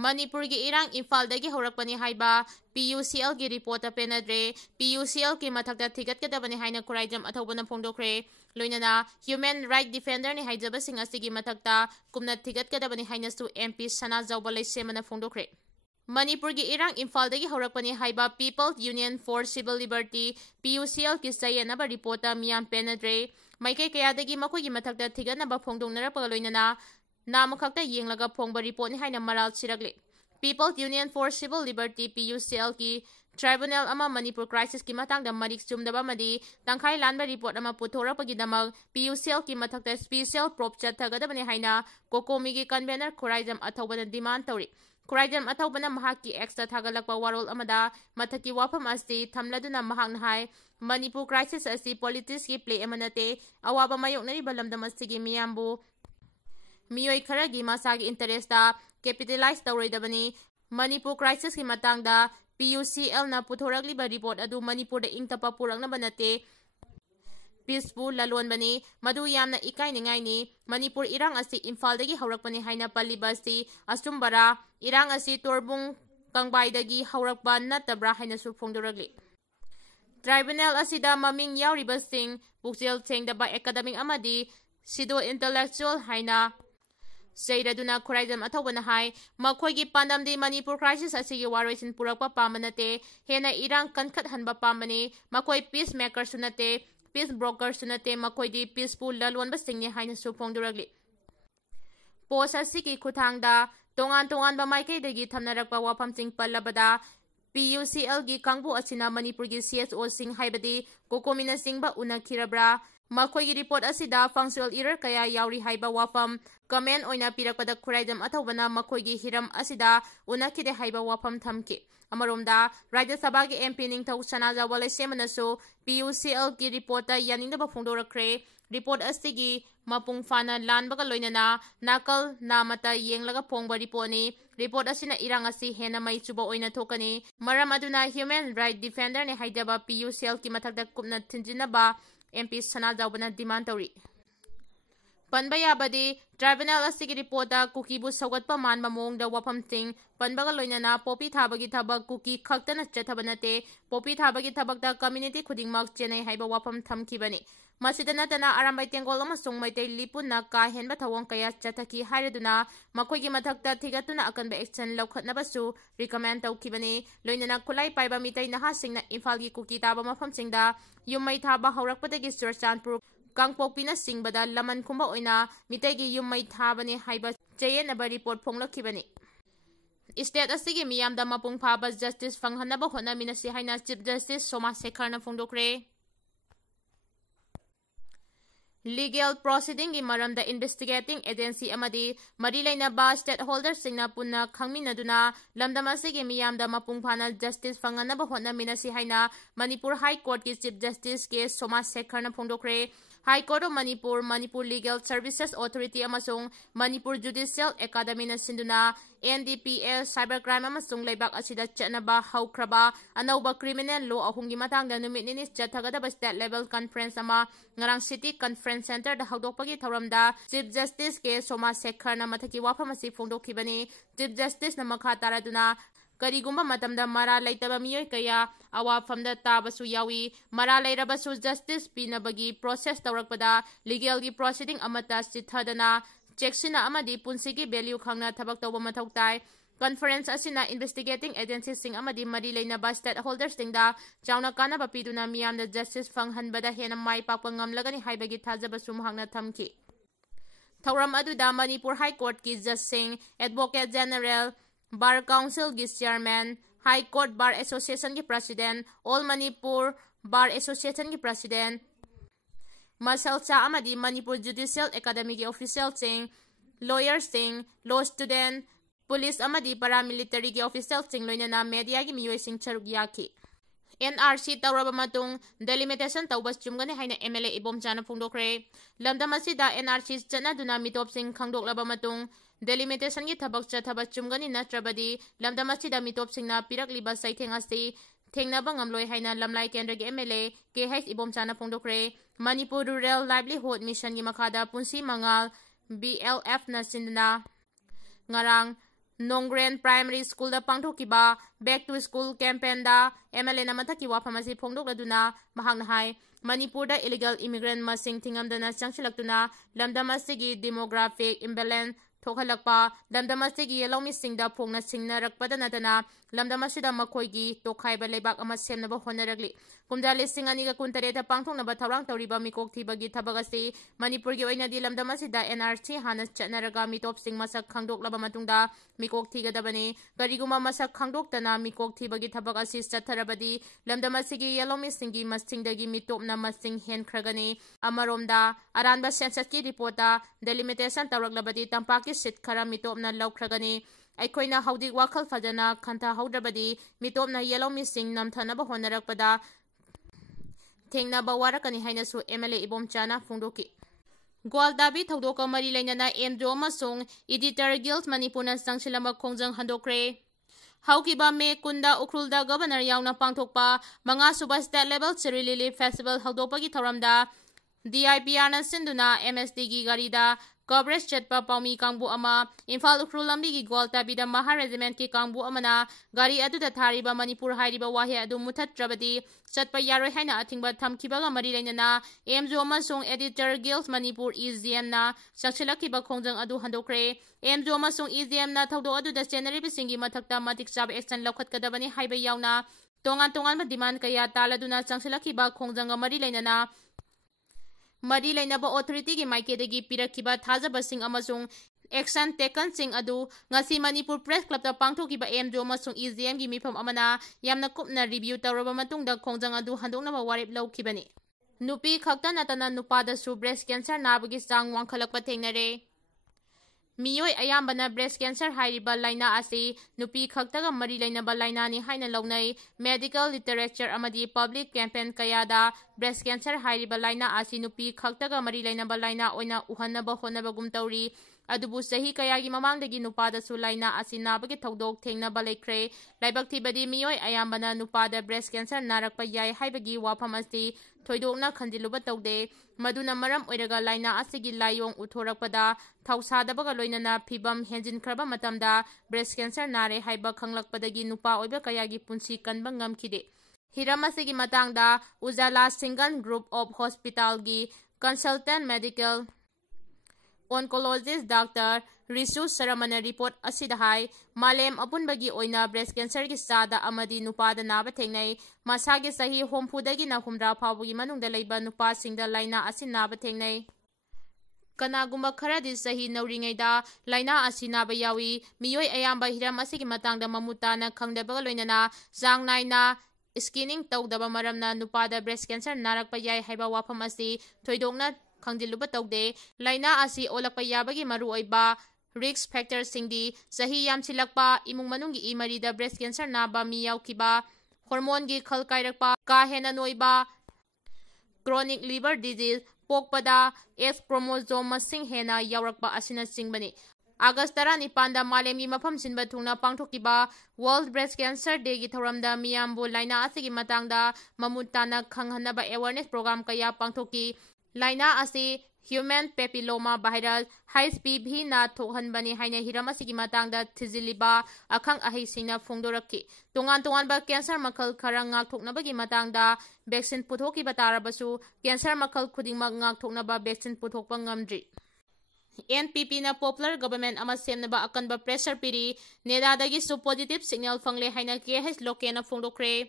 Manipur gi irang Impbal dagi hourkpani haiba PUCL gi report penadre PUCL ki mathakta thigat kadabani haina Khuraijam Athouba na phongdokhre loinana human right defender ni haijaba sing asigi mathakta kumna thigat kadabani haina su MP Sana Jawba leisemana phongdokhre Manipur gi irang Impbal dagi hourkpani haiba People Union for Civil Liberty PUCL ki sayanaba report miyam penadre maike kaya dagi makoi gi mathakta thigatnaba phongdongnarapga loinana Nama khakta yenglaga phongba report ni haina maral siragle People Union for Civil Liberty PUCL ki Tribunal ama Manipur crisis ki matangda marik chumdaba madi tangkhai lanba report ama puthorapagi damak PUCL ki mathakta special prop chathagadabani haina kokomi gi convener Khuraijam Athouba na demand tawri Khuraijam Athouba na mahakki extra thagalakpa warol amada mathaki wafam asti thamladuna mahakna hai Manipur crisis asi politics ki play amanate awaba mayoknari balamdam asigi miyambu Miyoi kharagi masagi interesta capitalize tawroidabani Manipur crisis ki matangda PUCL na puthoragli report adu Manipur da ingtapa puraknaba nate peaceful lalonbani madu yamna ikainingai ni Manipur irang asi Impbal dagi hourkpani haina palibasi asumbara irang asi torbung kangbai dagi hourakpa natabra haina su phongdoragli Tribunal asida maming yauribasing pukjel thengdaba academic amadi sido intellectual haina Sayraduna Khuraijam Athouba na hai makhoigi pandamdi Manipur crisis asigi waroisin purakpa pamanate hena irang kankhat hanba pamani makhoi peacemaker sunate peace broker sunate makhoidi peaceful lalonba singni haina su phongduragli post asigi khuthangda tongan ba maike dagi thamnarakpa wafamsing pallabada PUCL gi kangbu asina Manipur gi CSO sing haibadi kokomina singba unakhirabra Makhoigi report asida functional error kaya yauri haiba wafam comment oina pirakpada Khuraijam Athouba na makhoigi hiram asida unakhide haiba wafam thamki amaromda Rajya Sabha gi MP Ningthau Sana Jawba leisemanasu PUCL gi report ta yaningdaba phongdorakre report asigi mapung fana lanbaga loinana nakal namata yenglaga phongba report ni report asina irang asi hena mai chuba oina thokani maram aduna human right defender ne haidaba PUCL ki mathakda kupna thinjinaba MP Sana Jawbana demand tawri Panbaya badi Tribunal asigi report Kuki bu sagatpa manba mongda wafam ting panbaga loinana popi thabagi thabak Kuki khaktana chathabanate popi thabagi thabakta community khudingmak chenai haiba wafam thamkibani Masidana tana arambai tengol amasung Meitei lipuna ka henba thawong kaya chathaki hairaduna makhoigi mathakta thigatuna akanba action laukhatnabasu recommend tawkibani loinana khulai paiba Meitei naha singna Impbal gi Kuki taba mafam singda yummai thaba haurakpadagi Churchanpur Kangpokpina singbada laman khumba oina Meitei gi yummai thabani haiba chayenaba report phonglakibani State asigi miyamda mapung phaba justice fanghanaba honnaminasi haina Chief Justice Soma Sekharna phongdokhre Legal proceeding gi maramda investigating agency amadi mari lainaba stakeholders singna punna khangminaduna lamdamasigi miyamda mapung phana justice fanganaba honnaminasi haina Manipur High Court ki Chief Justice ke Soma Sekharna phongdokhre High Court of Manipur Legal Services Authority amasung Manipur Judicial Academy na sinduna NDPS cybercrime amasung laibak asida chatnaba houkhre anauba criminal law ahungi matangda numit nini chathagadaba state level conference ama ngarang city conference center da hawdokpagi thoramda Chief Justice ke Soma Sekharna mathaki wafam asi phongdokhibani Chief Justice na makha taraduna Karigumba matamda mara laitaba miyoi kaya awafamda tabasu yawi mara lairabasu justice pinabagi process tawrakpada legal gi proceeding amata chithadana checksina amadi punsigi value khangna thabak tawba mathau tai conference asina investigating agencies sing amadi mari lainaba stakeholders singda chauna kana bapiduna miyamda justice fanghanbada hena mai pakpa ngamlagani haibagi thajaba sumhangna thamki Thauram aduda Manipur High Court ki Judge Singh Advocate General Bar Council gi Chairman High Court Bar Association ki President All Manipur Bar Association ki President Masalcha amadi Manipur Judicial Academy ki official sing lawyers sing law student police amadi paramilitary ki official sing loinana media ki miyoi sing charuk yaki NRC tawraba matung delimitation tawbas chumgani haina MLA Ibomchana phongdokhre lamdam asida NRC chana duna mitop sing khangdoklaba matung delimitation gi thabak chathaba chumgani natrabadi lamdam asida mitop singna pirakliba saitheng asi thengnaba ngamloi haina lamlai kendra gi MLA KH Ibomchana phongdokhre Manipur Rural Livelihood Mission gi makhada punsi mangal BLF na sindna ngarang Nongren Primary School da pangthokiba Back to School campaign da MLA na mathaki wafam asi phongdokladuna mahangna hai Manipur da illegal immigrant masing thingamdana changchilaktuna lamdam asigi demographic imbalance thokhalakpa lamdam asigi yelawmi singda phongna singnarakpada natana lamdam asida makhoigi tokhaiba lebak ama semnaba honaragli kumja lising aniga kuntareta pangthoknaba thaurang tawriba mikok thibagi thabak asi Manipur gi oinadi lamdam asida NRC hana chatnaraga mitop sing masak khangdoklaba matungda mikok thigadabani kariguma masak khangdoktana mikok thibagi thabak asi chatharabadi lamdam asigi yelawmi singi masingdagi mitopna masing henkragani amaromda aranba census ki reporta delimitation tawraklabadi tampaki sit khara mitopna laukragani Aikoina haudik wakal fajana khanta haudrabadi mitopna yelawmi sing namthanaba honarakpada Thengnaba warakani hainasu MLA Ibomchana phongdoki Gwaldabi thaudoka mari lainana MJO amasung Editor Guild Manipurna Sangsilamba Khongjang Handokkhre Haukiba me kunda ukrulda governor yauna pangthokpa manga suba state level cherry lily festival haudopagi thoramda DIPR na sinduna MSD gi garida coverage chatpa paumi kangbu ama Impbal ukrul lambi gi Gwaldabi da Maha regiment ki kangbu amana gari aduda thariba Manipur hairiba wahe adu muthatrabadi chatpa yaroi haina athingba thamkibaga mari lainana MJO amasung Editor Guild Manipur EGM na sakchilakiba Khongjang adu Handokkhre MJO amasung EGM na thaudo aduda senaribi singi mathakta matik chab action laukhatkadabani haiba yauna tongan tongan demand kaya taladuna sakchilakiba Khongjang mari lainana Mari lainaba authority gi maikedagi pirakiba thajabasing amasung action taken sing adu ngasi Manipur Press Club ta pangthokiba MJO amasung EGM gi mifam amana yamna kupna review tawraba matungda Khongjang adu handoknaba warip laukibani nupi khakta natana nupada su breast cancer nabagi sang wangkhalakpa thengnare Miyoi ayambana breast cancer hairiba laina asi nupi khaktaga mari lainaba laina ni haina launai medical literature amadi public campaign kayada breast cancer hairiba laina asi nupi khaktaga mari lainaba laina oina uhannaba honaba gum tawri adubu sahi kayagi mamangdagi nupada su laina asi nabagi thaudok thengnaba lekhre laibak thibadi miyoi ayambana nupada breast cancer narakpa yai haibagi wafam asi thoidokna khanjiluba tawde maduna maram oiraga laina asigi layong uthorakpada thausadaba loinana phibam henjinkraba matamda breast cancer nare haiba khanglakpadagi nupa oiba kayagi punsi kanba ngamkhide hiram asigi matangda Ujala Single Group of Hospital gi consultant medical oncologist Dr. Risu Saramana report asida hai malem apunbagi oina breast cancer gi sada amadi nupada naba thengnai masagi sahi homphudagi na humra phawgi manungda leiba nupa singda laina asin naba thengnai kanagumba kharadi sahi nauringaida laina asinaba yawi miyoi ayamba hiram asigi matangda mamutana khangdabaga loinana jang naina scanning tawdaba maramna nupada breast cancer narakpa yai haiba wafam asi thoidokna khangdiluba tawde laina asi olakpa yabagi maru oiba risk factor singdi sahi yamchilakpa imung manunggi imarida breast cancer naba mi yaukiba hormone gi khal kairakpa ka hena noiba chronic liver disease pokpada X chromosome masing hena yaurakpa asina singbani August 19 da malemgi mafam sinba thungna pangthokiba World Breast Cancer Day gi thoramda miyambu laina asigi matangda mamutana khanghanaba awareness program kaya pangthoki laina asi human papilloma virus HPV na thokhanbani haina hiram asigi matangda thiziliba akhang ahi singna phongdorakki tongan tongan ba cancer makhal khara ngak thoknabagi matangda vaccine puthoki batarabasu cancer makhal khudingmak ngak thoknaba vaccine puthokpa ngamdri NPP na popular government ama semnaba akanba pressure piri nedadagi su positive signal fangle haina KH lokena phongdokhre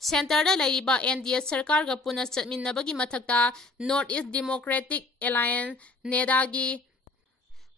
Center da laiba NDA sarkar ga puna chatminnabagi mathakta North East Democratic Alliance nedagi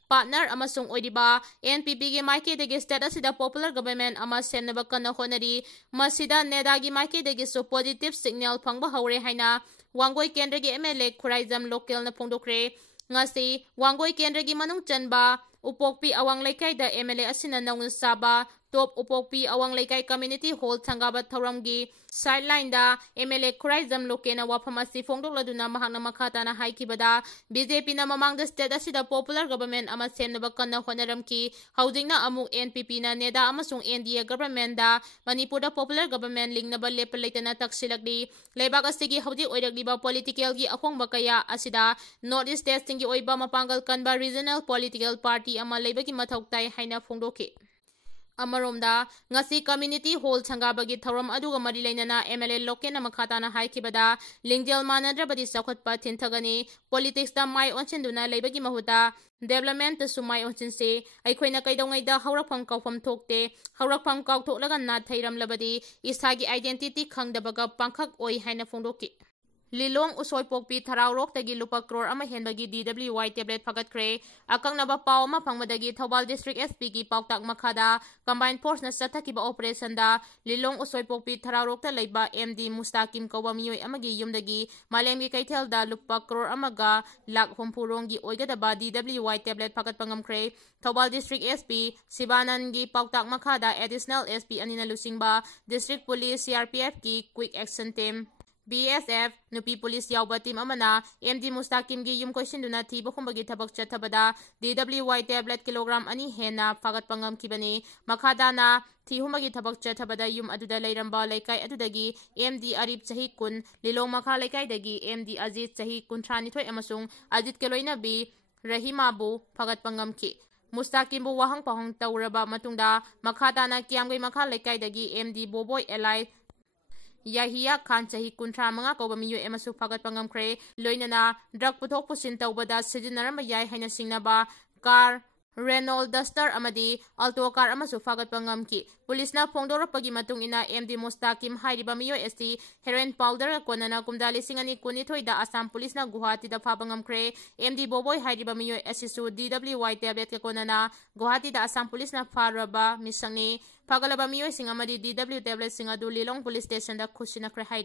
partner amasung oidiba NPP ge maike degi state asida popular government ama semnaba kana honari masida nedagi maike degi su positive signal phangba haure haina wangoi kendra ge MLA Khuraijam local na phongdokhre ngasi wangoi kendra gi manung chanba upokpi awang laikai da MLA asina naung saba Top Upokpi Awang Laikai Community Hall Thangabat Thoramgi sideline da MLA Khuraijam Lokena Waphamasi Fongdokladuna Mahakna Makhatana Haikibada BJP na mamang the state asida popular government ama semnaba kanna honaramki housingna amuk NPP na neda amasung NDA government da Manipurda popular government lingnaba lepalaitana taksilakli leibak asigi hauji oiragliba political gi ahongba kaya asida North East state singi oiba mapangal kanba regional political party ama leibagi mathautai haina fongdoke Amaromda ngasi community hall changabagi thoram aduga mari lainana MLA Lokena Makhatana haikibada lingjel manadrabadi sakhotpa thintagani politics da mai onchinduna leibagi mahuta development ta sumai onchinse aikhoina kaidongai da haurakpham kaufam thokte haurakpham kauthoklaga na thairam labadi isagi identity khangdabaga pangkhak oi haina fongdoki Lilong usoi pokpi tharau rok tagi lupa crore ama henbagi DWY tablet phagatkhre akangna paw ama phangmadagi Thoubal district SP gi pautak makhada combined force na sathakiba operation da Lilong usoi pokpi tharau rok ta leiba MD Mustakim koba miyoi amagi yumdagi malemgi kaithel da lupa crore amaga lak hompurong gi oigadaba DWY tablet phagat pangamkhre Thoubal district SP Sibanan gi pautak makhada additional SP anina lusingba district police CRPF gi quick action team BSF Nupi Police Yauba Team Amana MD Mustakim gi yum koisinduna thiba khumbagi thabak chathabada DWY tablet kilogram ani hena phagat pangam kibani makhadana thihumagi thabak chathabada yum aduda leiramba laikai adudagi MD Arif chahi kun Lilong makha laikai dagi MD Ajit chahi kunthani thoi amasung Ajit keloina bi Rahimabu phagat pangam ki Mustakimbu wahang pahong tauraba matungda makhadana kiamgai makha laikai dagi MD Boboy Eli Yahya Khan chahi kunthra manga koba miyo emasu phagat pangamkhre loinana drug puthok pusin tawbada sijinaramba yai haina singnaba car Renault Duster amadi Alto car amasu phagat pangamki police na phongdorapagi matung ina MD Mustakim hairiba miyo ST heroin powder konana kumdali singani kunithoi da Assam police na Guwahati da phabangamkhre MD Boboy hairiba miyo SSU DWY tablet ke konana Guwahati da Assam police na pharaba misangni Pagalaba miyo singamadi DW tablet singadu Lilong police station da khusinakre hai